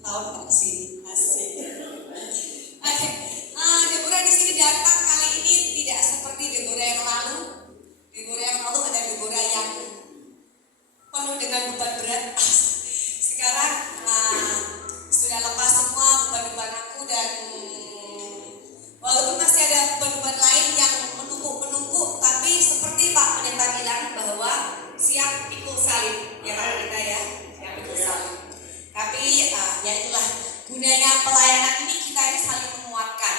tahun tak sih, asik. Oke, Deborah di sini datang kali ini tidak seperti Deborah yang lalu. Deborah yang lalu ada Deborah yang penuh dengan beban berat. Sekarang sudah lepas semua beban-beban aku dan walaupun masih ada beban-beban lain yang menumpuk, tapi seperti Pak Pendeta bilang bahwa siap pikul salib, ya Pak Pendeta ya, siap pikul salib. Tapi ya itulah gunanya pelayanan ini, kita ini saling menguatkan.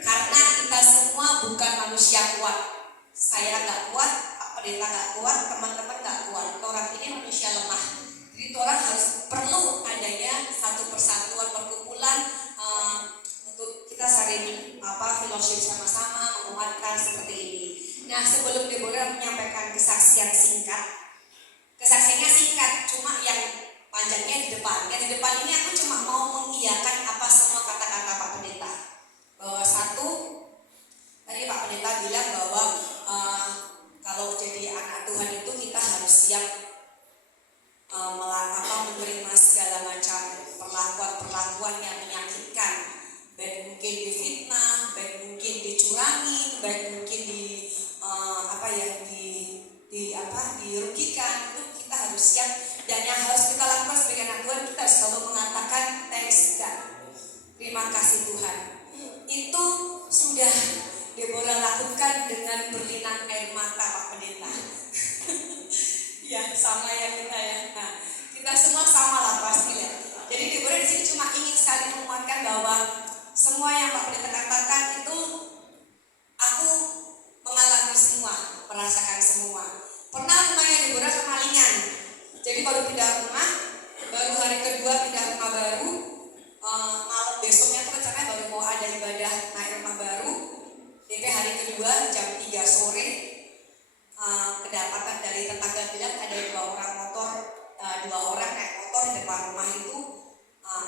Karena kita semua bukan manusia kuat. Saya nggak kuat, Pak Pendeta nggak kuat, teman-teman nggak kuat. Orang ini manusia lemah. Jadi orang harus perlu adanya satu persatuan perkumpulan untuk kita saling fellowship sama-sama, menguatkan seperti ini. Nah, sebelum Deborah menyampaikan kesaksian singkat, kesaksiannya singkat, cuma yang panjangnya di depan. Yang di depan ini aku cuma mau mengiyakan apa semua kata-kata Pak Pendeta. Bahwa satu, tadi Pak Pendeta bilang bahwa kalau jadi anak Tuhan itu kita harus siap menerima segala macam perlakuan-perlakuan yang menyakitkan, baik mungkin difitnah, baik mungkin dicurangi, baik mungkin dirugikan. Itu kita harus siap, dan yang harus kita lakukan sebagai anak Tuhan, kita harus selalu mengatakan thanks God, terima kasih Tuhan. Itu sudah Deborah lakukan dengan berlinang air mata Pak Pendeta. Ya sama ya kita ya. Nah, kita semua sama lah pasti ya. Jadi Deborah di sini cuma ingin sekali menguatkan bahwa semua yang Pak Pendeta katakan itu aku mengalami semua, merasakan semua. Pernah rumahnya Deborah kemalingan. Jadi baru pindah rumah, baru hari kedua pindah rumah baru, malam besoknya tuh rencananya baru mau ada ibadah naik rumah baru. Jadi hari kedua jam 3 sore. Kedapatan dari tetangga bilang ada dua orang naik motor di depan rumah itu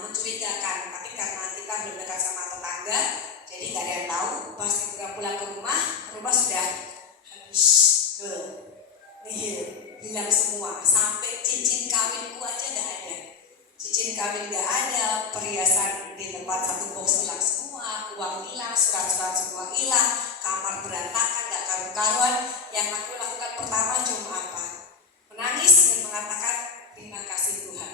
mencurigakan, tapi karena kita belum dekat sama tetangga, jadi nggak ada yang tahu. Pas kita pulang ke rumah sudah habis, hilang semua, sampai cincin kawinku aja nggak ada. Cincin kawin nggak ada, perhiasan di tempat satu box hilang semua, uang hilang, surat-surat semua hilang, kamar berantakan, nggak karu-karuan. Yang aku lakukan pertama cuma apa? Menangis dan mengatakan terima kasih Tuhan.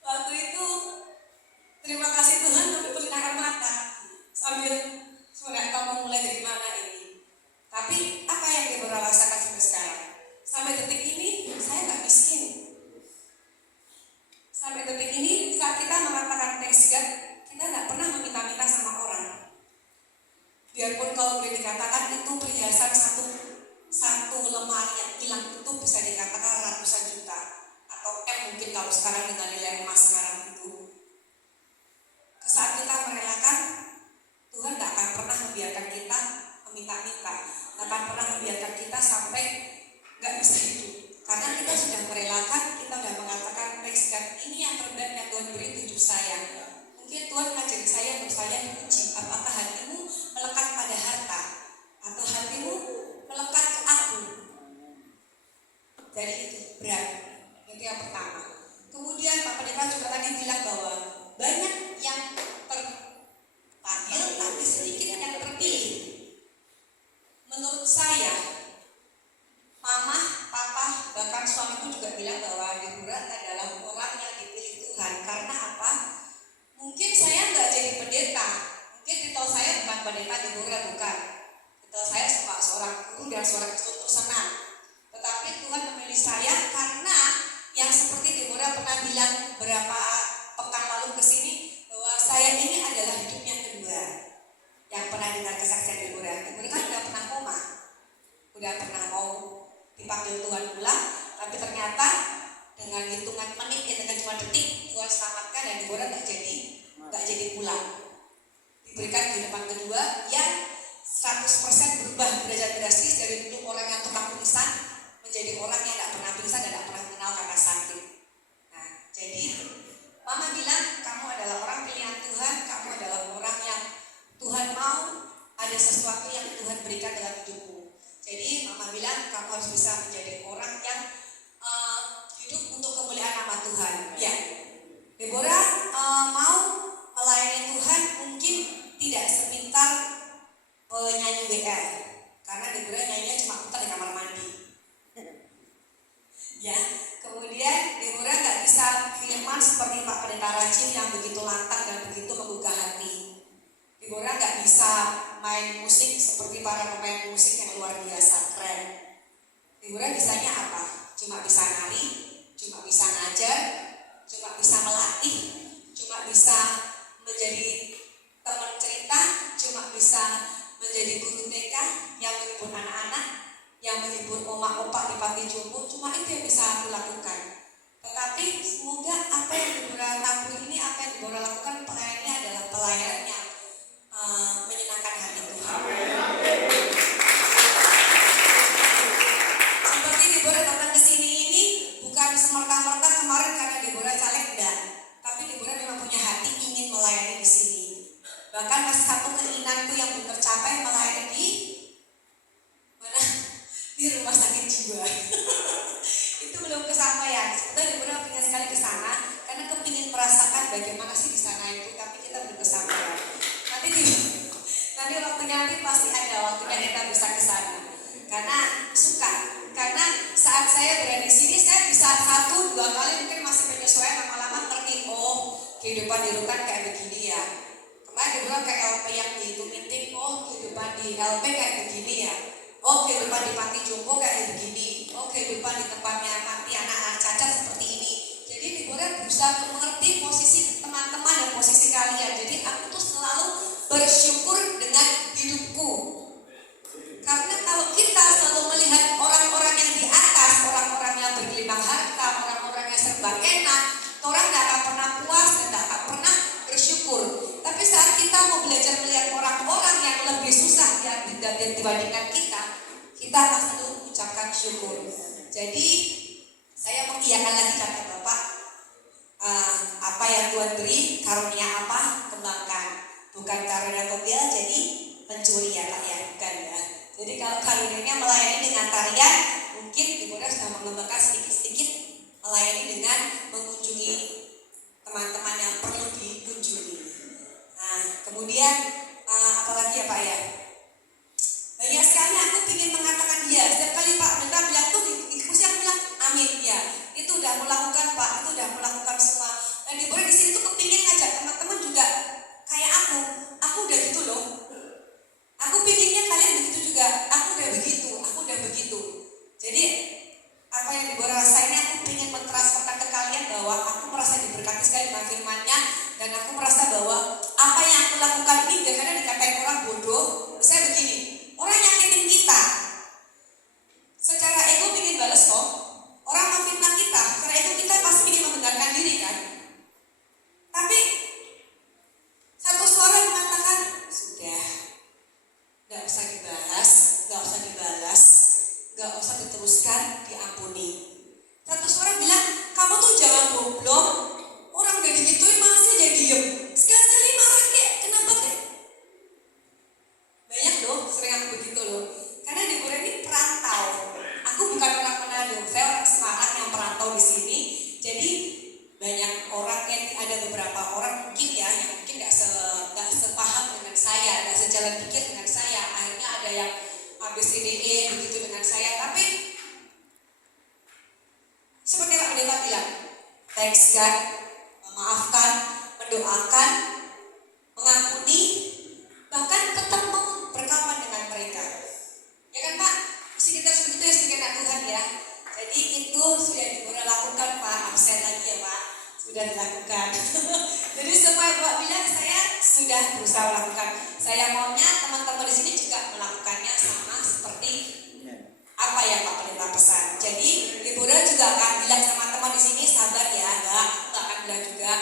Waktu itu terima kasih Tuhan tapi berlinang mata sambil sebenarnya kamu mulai dari mana ini. Tapi apa yang Deborah rasakan sampai sekarang? Sampai detik ini saya nggak miskin. Sampai detik ini saat kita mengatakan thanks God, kita nggak pernah meminta-minta sama orang. Biarpun kalau boleh dikatakan itu perhiasan satu lemari yang hilang itu bisa dikatakan ratusan juta atau mungkin kalau sekarang dengan nilai emas sekarang itu. Saat kita merelakan, Tuhan nggak akan pernah membiarkan kita meminta-minta, nggak akan pernah membiarkan kita sampai nggak bisa hidup. Karena kita sudah merelakan, kita sudah mengatakan thanks God, ini yang terbaik yang Tuhan beri untuk hidup saya. Mungkin Tuhan ngajari saya untuk saya diuji, apakah hatimu melekat pada harta atau hatimu melekat ke aku. Jadi itu berat. Itu yang pertama. Kemudian Pak Pendeta juga tadi bilang bahwa banyak yang terpanggil tapi sedikit yang terpilih. Menurut saya, mama, papa, bahkan suamiku juga bilang bahwa Deborah adalah orang yang dipilih Tuhan. Karena apa? Mungkin saya nggak jadi pendeta. Mungkin titel saya bukan pendeta Deborah, bukan. Titel saya seorang guru dan seorang instruktur senam. Tetapi Tuhan memilih saya karena yang seperti Deborah pernah bilang beberapa pekan lalu ke sini, bahwa saya ini adalah hidup yang kedua. Yang pernah dengar kesaksian Deborah. Deborah kan udah pernah koma, udah pernah mau dipanggil Tuhan pulang, tapi ternyata dengan hitungan menit, dengan cuma detik Tuhan selamatkan dan Deborah nggak jadi pulang. Diberikan kehidupan kedua yang 100% berubah drastis dari dulu orang yang tukang pingsan menjadi orang yang tidak pernah pingsan dan tidak pernah kenal kata sakit. Nah, jadi Mama bilang kamu adalah orang pilihan Tuhan, kamu adalah orang yang Tuhan mau, ada sesuatu yang Tuhan berikan dalam hidupmu. Jadi Mama bilang kamu harus bisa menjadi orang yang hidup untuk kemuliaan nama Tuhan. Ya, Deborah mau melayani Tuhan mungkin tidak sepintar penyanyi WL, karena Deborah nyanyinya cuma putar di kamar mandi. Ya, kemudian Deborah nggak bisa firman seperti Pak Pendeta Rajin yang begitu lantang dan begitu menggugah hati. Deborah nggak bisa main musik seperti para pemain musik yang luar biasa keren. Deborah bisanya apa? Cuma bisa nari, cuma bisa ngajar, cuma bisa melatih, cuma bisa menjadi teman cerita, cuma bisa menjadi guru TK yang menghibur anak-anak, yang menghibur oma-opa di panti jompo. Cuma itu yang bisa aku lakukan. Tetapi semoga apa yang Deborah tampil ini, apa yang Deborah lakukan, pelayanannya adalah pelayanan yang menyenangkan hati Tuhan. Seperti Deborah datang ke sini ini bukan semerta-merta kemarin karena Deborah caleg, enggak. Tapi Deborah memang punya hati ingin melayani di sini. Bahkan masih satu keinginanku yang belum tercapai, melayani di mana? Di rumah sakit jiwa. Itu belum kesampaian. Sebenarnya Deborah pengen sekali ke sana karena kepingin merasakan bagaimana sih di sana itu, tapi kita belum kesampaian. Nanti waktunya pasti ada waktunya kita bisa ke sana. Karena suka. Karena saat saya berada di sini saya bisa 1-2 kali mungkin masih penyesuaian, lama-lama ngerti, oh kehidupan di rutan kayak begini ya. Kemarin Deborah ke LP yang di Tuminting, oh kehidupan di LP kayak begini ya. Oh kehidupan di panti jompo kayak begini. Oh kehidupan di tempatnya panti anak-anak cacat seperti ini. Jadi Deborah berusaha mengerti posisi teman-teman dan posisi kalian. Jadi aku tuh selalu bersyukur dengan hidupku. Karena kalau kita selalu melihat orang-orang yang di atas, orang-orang yang bergelimang harta, orang-orang yang serba enak, orang tidak akan pernah puas dan tidak akan pernah bersyukur. Tapi saat kita mau belajar melihat orang-orang yang lebih susah dibandingkan kita akan selalu mengucapkan syukur. Jadi saya mengiyakan lagi kata Bapak, apa yang Tuhan beri, karunia apa, kembangkan. Bukan karunia kopiah jadi pencuri ya Pak ya, bukan ya. Jadi kalau karunianya melayani dengan tarian, mungkin Deborah sudah mengembangkan sedikit-sedikit melayani dengan mengunjungi teman-teman yang perlu dikunjungi. Nah, kemudian apalagi ya Pak ya? Banyak sekali aku ingin mengatakan iya. Setiap kali Pak Pendeta bilang tuh di diskusi aku bilang amin ya. Itu udah melakukan Pak, itu udah melakukan semua. Dan Deborah di sini tuh kepingin ngajak teman-teman juga kayak aku udah gitu loh. Aku pinginnya kalian begitu juga. Aku udah begitu. Jadi apa yang Deborah rasain, aku ingin mentransferkan ke kalian bahwa aku merasa diberkati sekali dengan firman-Nya, dan aku merasa bahwa apa yang aku lakukan ini biasanya dikatain orang bodoh. Saya begini, orang nyakitin kita secara ego ingin balas kok. Orang memfitnah kita secara ego kita pasti ingin membenarkan diri kan. Tapi satu suara mengatakan sudah, gak usah dibahas, gak usah dibalas, gak usah diteruskan, diampuni. Satu suara bilang, kamu tuh jangan goblok, orang udah digituin masih aja diem. Sekali-sekali marah kayak, kenapa kayak? Banyak loh, sering aku begitu loh. Karena Deborah ini perantau. Aku bukan orang Manado, saya orang Semarang yang perantau di sini. Jadi banyak orang, ada beberapa orang mungkin ya, yang mungkin gak sepaham dengan saya, gak sejalan pikir dengan saya. Akhirnya ada yang ABCDE begitu dengan saya. Tapi seperti Pak Pendeta bilang, thanks God, memaafkan, mendoakan, mengampuni, bahkan ketemu berkawan dengan mereka. Ya kan Pak? Mesti kita seperti itu ya Tuhan ya. Jadi itu sudah Deborah lakukan Pak. Absen lagi ya Pak. Sudah dilakukan. Jadi semua yang Bapak bilang saya sudah berusaha melakukan. Saya maunya teman-teman di sini juga melakukannya sama seperti apa yang Pak Pendeta pesan. Jadi Deborah juga akan bilang sama teman di sini, sabar ya, enggak akan bilang juga.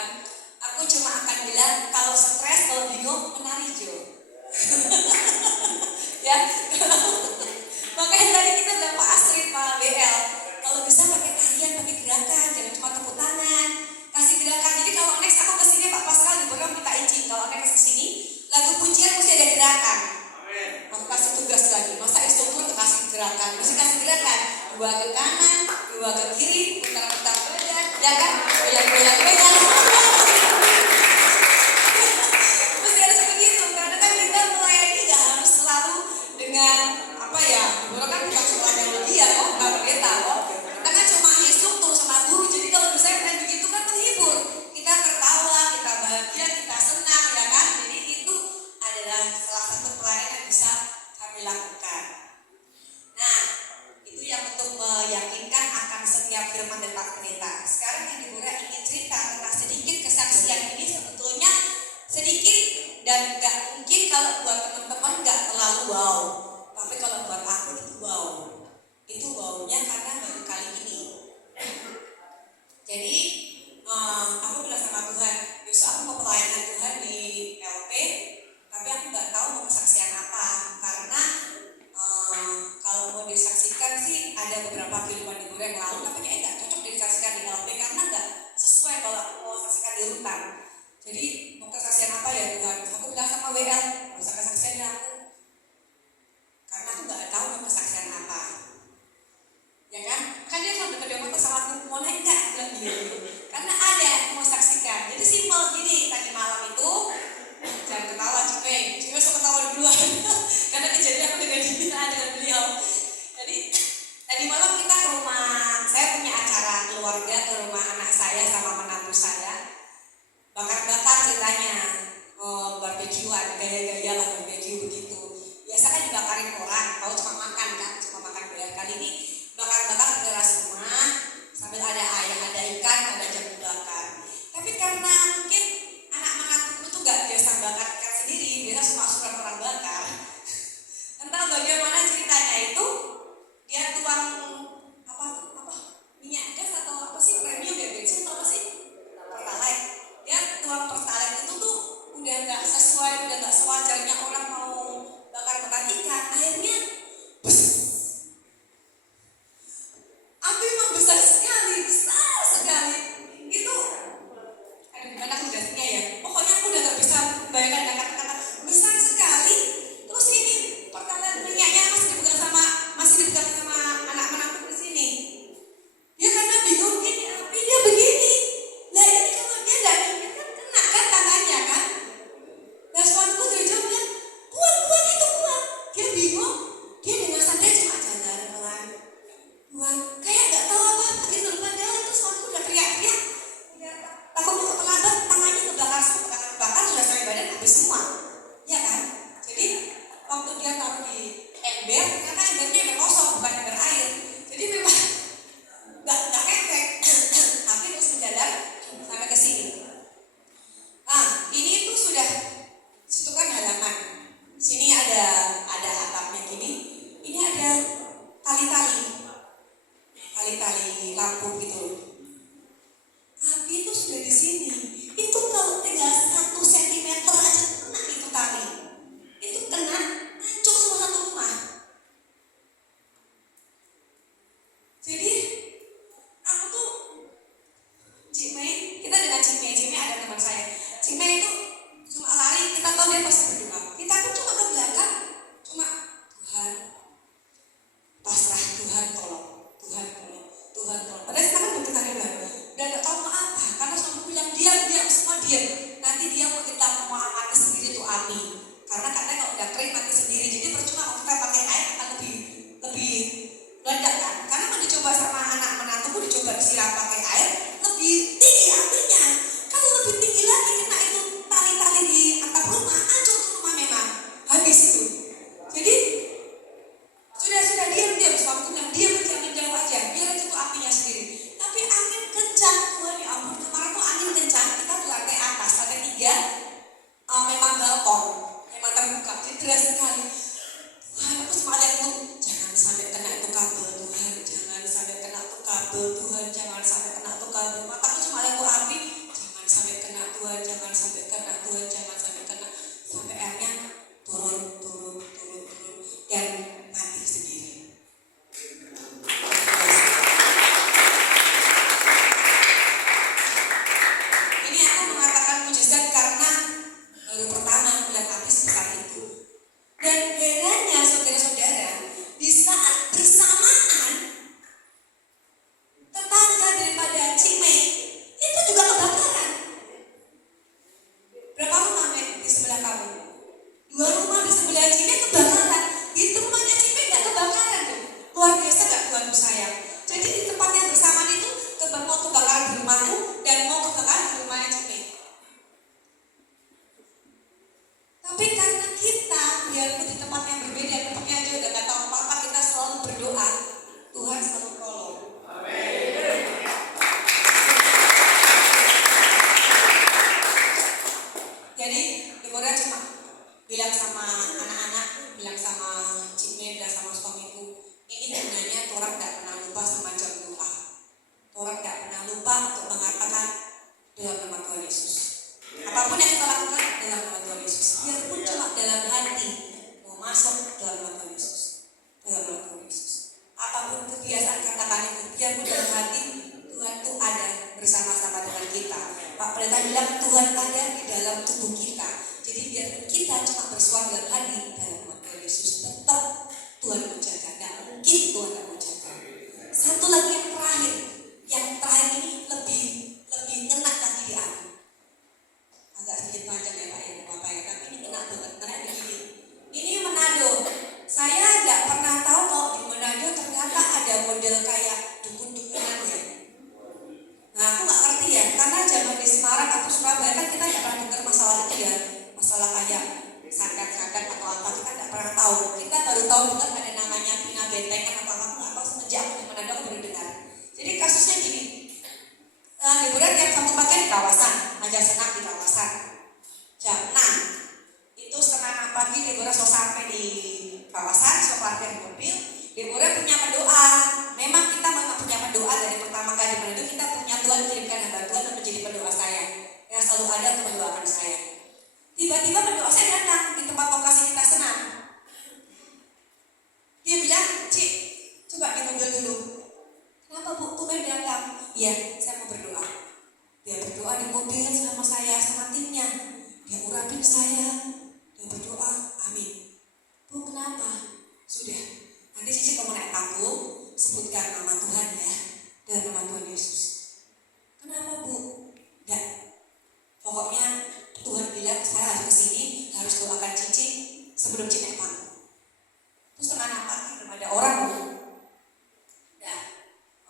Aku cuma akan bilang kalau stres, kalau bingung, menari Jo. Ya. Makanya tadi kita bilang Pak Astrid, Pak BL, kalau bisa pakai tarian, pakai gerakan, jangan cuma tepuk tangan, kasih gerakan. Jadi kalau next aku kesini Pak Pascal, Deborah minta izin kalau next kesini lagu pujian mesti ada gerakan. Aku kasih tugas lagi, masa instruktur kasih gerakan, mesti kasih gerakan. dua ke kanan, dua ke kiri, putar-putar badan, ya kan, goyang-goyang. Mesti harus begitu, karena kan kita melayani nggak harus selalu dengan apa ya, guru kan bukan sekolah teologi ya, kok nggak pendeta kok. Kita kan cuma instruktur sama guru, jadi kalau misalnya kayak begitu kan menghibur. Kita tertawa, kita bahagia, kita senang, ya kan. Jadi itu adalah salah satu pelayanan yang bisa kami lakukan. Nah, itu yang untuk meyakinkan akan setiap firman dari Pak Pendeta. Sekarang yang Ibu Ra ingin cerita tentang sedikit kesaksian ini, sebetulnya sedikit dan nggak mungkin kalau buat teman-teman nggak terlalu wow. Tapi kalau buat aku itu wow. Itu wownya karena baru kali ini. Jadi aku bilang sama Tuhan, besok aku mau pelayanan Tuhan di LP, tapi aku nggak tahu mau kesaksian apa, karena kalau mau disaksikan sih ada beberapa kehidupan Ibu Ra yang lalu, tapi kayaknya nggak cocok disaksikan di LP karena nggak sesuai kalau aku mau saksikan di rutan. Jadi mau kesaksian apa ya Tuhan? Aku bilang sama WL, nggak usah kesaksian ya aku, karena aku nggak tahu mau kesaksian apa. Ya kan? Kan dia kalau dekat motor sama aku, mau naik nggak? Bilang gitu. Karena ada yang mau saksikan. Jadi simpel gini, tadi malam itu jangan ketawa Cime sok ketawa duluan karena kejadian aku dengan beliau. Jadi tadi malam kita ke rumah, saya punya acara keluarga ke rumah anak saya sama menantu saya, bakar-bakar ceritanya, barbekyuan, gaya-gaya lah barbecue begitu. Biasa kan dibakarin orang, kalau cuma makan kan, cuma makan beler. Kali ini bakar-bakar di teras rumah sambil ada ayam, ada ikan, ada jamu bakar. Tapi karena mungkin anak menantuku tuh gak biasa bakar ikan sendiri, biasa cuma suka orang bakar. Entah bagaimana ceritanya itu, dia tuang apa minyak gas atau apa sih, premium ya, bensin atau apa sih, pertalite. Dia tuang pertalite itu tuh udah gak sesuai, udah gak sewajarnya orang mau bakar-bakar ikan. Akhirnya api memang besar sekali. Itu gimana aku jelasinnya ya, pokoknya aku udah gak bisa bayangkan kata-kata besar sekali. Terus ini perkataan minyaknya masih dipegang sama anak menantu di sini. Dia karena bingung, ini api dia begini. Nah ini kalau dia gak minyak kan kena kan tangannya kan. Nah suamiku dari jauh bilang, kuat itu kuat. Dia bingung, dia dengan santai cuma jalan pelan. Kayak gak tahu apa-apa gitu. Padahal itu suamiku udah teriak-teriak. Takutnya terlambat, tangannya kebakar sudah sampai badan habis semua, ya kan? Jadi waktu dia taruh di ember, karena embernya ember kosong bukan ember air, jadi memang nggak efek, tapi terus mendadak sampai ke sini. Nah ini tuh sudah, situ kan halaman, sini ada atapnya gini, ini ada tali-tali lampu gitu. Api itu sudah di sini. Itu kalau tinggal 1 cm aja kena itu tali. Itu kena hancur semua satu rumah. Jadi aku tuh kita dengan Cime ada teman saya. Cime itu cuma lari, kita tahu dia pasti berdoa. Kita pun cuma ke belakang, cuma Tuhan pasrah, Tuhan tolong. Padahal kita kan berkata Tuhan. Dan gak tahu mau apa, karena suami bilang diam, semua diam. Nanti dia mau kita mau mati sendiri tuh api, karena katanya kalau udah kering mati sendiri. Jadi percuma kita pakai air akan lebih meledak kan, karena mau dicoba sama anak menantuku, dicoba disiram pakai air lebih tinggi apinya. Kalau lebih tinggi lagi kena itu tali-tali di atap rumah, hancur rumah memang habis itu. Jadi sudah diam, suamiku bilang diam aja, biar itu apinya sendiri. Tapi angin kencang, Tuhan ya ampun, kemarin tuh angin kencang, kita di lantai atas, lantai 3, memang balkon, memang terbuka, jadi deras sekali. Tuhan, aku cuma lihat tuh, jangan sampai kena itu kabel Tuhan, jangan sampai kena itu kabel Tuhan, jangan sampai kena itu kabel. Mataku cuma lihat tuh api, jangan sampai kena Tuhan, jangan sampai kena Tuhan, jangan sampai kena, sampai airnya turun, dan mati sendiri. Ini aku mengatakan mujizat karena baru pertama melihat api sebesar itu. Dan herannya saudara-saudara, di saat bersamaan Tuhanku sayang. Jadi di tempat yang bersamaan itu mau kebakaran di rumahku dan mau kebakaran di rumahnya Cime. Tapi karena kita biarpun di tempat yang berbeda, tempatnya aja udah gak tahu apa-apa, kita selalu berdoa, Tuhan selalu tolong. Jadi Deborah cuma bilang sama anak-anak, bilang sama Cime, bilang sama suamiku, ini gunanya orang gak pernah lupa sama jam doa. Orang gak pernah lupa untuk mengatakan dalam nama Tuhan Yesus. Apapun yang kita lakukan dalam nama Tuhan Yesus, biarpun cuma dalam hati, mau masuk dalam nama Tuhan Yesus, dalam nama Tuhan Yesus. Apapun kebiasaan katakan itu, biarpun dalam hati, Tuhan itu ada bersama-sama dengan kita. Pak Pendeta bilang Tuhan ada di dalam tubuh kita. Jadi biarpun kita cuma bersuara dalam hati, dalam nama Tuhan Yesus, tetap Tuhan menjaga. Gak mungkin Tuhan gak menjaga. Satu lagi yang terakhir ini lebih ngena lagi di aku. Agak sedikit panjang ya Pak ya, Bapak ya, tapi ini kena banget, karena begini. Ini Manado. Saya nggak pernah tahu kalau di Manado ternyata ada model kayak dukun-dukunan ya. Nah aku nggak ngerti ya, karena zaman di Semarang atau Surabaya kan kita nggak pernah dengar masalah itu ya, masalah kayak santet-santet atau apa, kita nggak pernah tahu. Kita baru tahu dengar ada namanya Pina Bentengan atau apa, nggak tahu semenjak aku di Manado aku baru dengar. Jadi kasusnya gini. Deborah tiap satu pagi di kawasan, ajar senam di kawasan. Jam 6 itu setengah 6 pagi Deborah sudah sampai di kawasan, sudah parkir mobil. Deborah punya pendoa. Memang kita punya pendoa dari pertama kali itu kita punya Tuhan kirimkan hamba Tuhan untuk menjadi pendoa saya, yang selalu ada untuk mendoakan saya. Tiba-tiba pendoa saya datang di tempat lokasi kita senam. Dia bilang, Cik, coba di mobil dulu. Kenapa Bu? Tuhan datang. Iya, saya mau berdoa. Dia berdoa di mobil sama saya, sama timnya. Dia urapin saya. Dia berdoa, amin. Bu, kenapa? Sudah. Nanti Cici kamu naik panggung, sebutkan nama Tuhan ya, dan nama Tuhan Yesus. Kenapa Bu? Enggak. Pokoknya Tuhan bilang saya harus kesini, harus doakan Cici sebelum Cici naik panggung. Terus setengah 6 pagi belum ada orang Bu.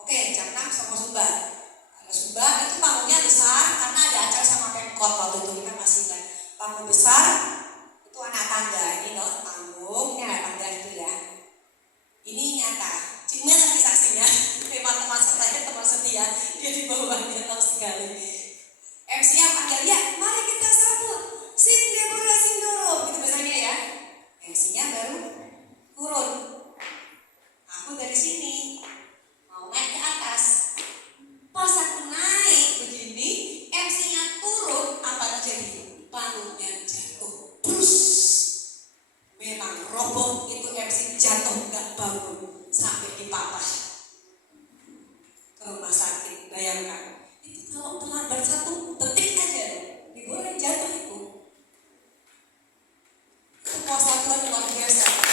Oke, jam 6 sama Sumba. Kalau Sumba itu panggungnya besar karena ada acara sama Pemkot waktu itu kita masih ingat. Panggung besar itu anak tangga. Ini loh panggung, ini anak tangga itu ya. Ini nyata. Ciknya lagi saksinya. Memang teman saya, teman setia. Dia di bawahnya tahu sekali. MC-nya panggil ya, mari kita sambut. Sing Deborah sing Doro. Gitu biasanya ya. MC-nya baru turun. Aku dari sini. Naik ke atas. Pas aku naik begini, MC-nya turun, apa terjadi? Panggungnya jatuh. Terus memang roboh itu MC jatuh nggak bangun sampai dipapah ke rumah sakit. Bayangkan itu kalau terlambat 1 detik aja Deborah jatuh itu kuasa Tuhan luar biasa.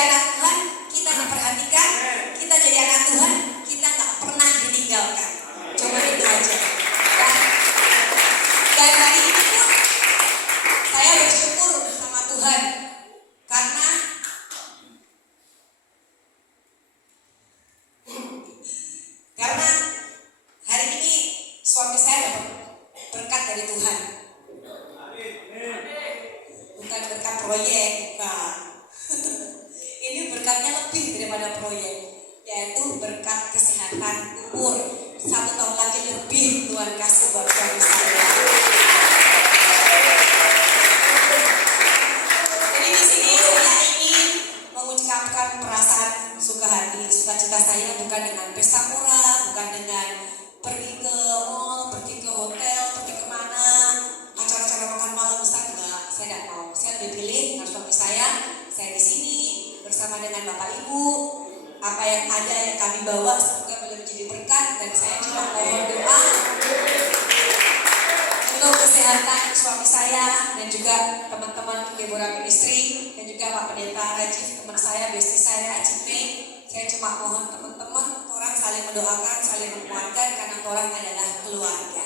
anak Tuhan, kita diperhatikan. Kita jadi anak Tuhan, kita nggak pernah ditinggalkan. Coba itu aja. Dan hari ini pun saya bersyukur sama Tuhan karena hari ini suami saya dapat berkat dari Tuhan. Bukan berkat proyek, bukan. Ini berkatnya lebih daripada proyek, yaitu berkat kesehatan umur. 1 tahun lagi lebih Tuhan kasih buat suami saya. Jadi di sini saya ingin mengucapkan perasaan suka hati, sukacita saya bukan dengan pesta murah, bukan dengan pergi ke mall, pergi ke hotel, pergi kemana, acara-acara makan malam besar, enggak. Saya tidak mau. Saya lebih pilih dengan suami saya di sini bersama dengan Bapak Ibu. Apa yang ada yang kami bawa semoga boleh menjadi berkat, dan saya cuma mohon doa untuk kesehatan suami saya dan juga teman-teman Deborah Ministry dan juga Pak Pendeta Rajif, teman saya, besti saya, Cipe. Saya cuma mohon teman-teman orang saling mendoakan, saling menguatkan karena orang adalah keluarga.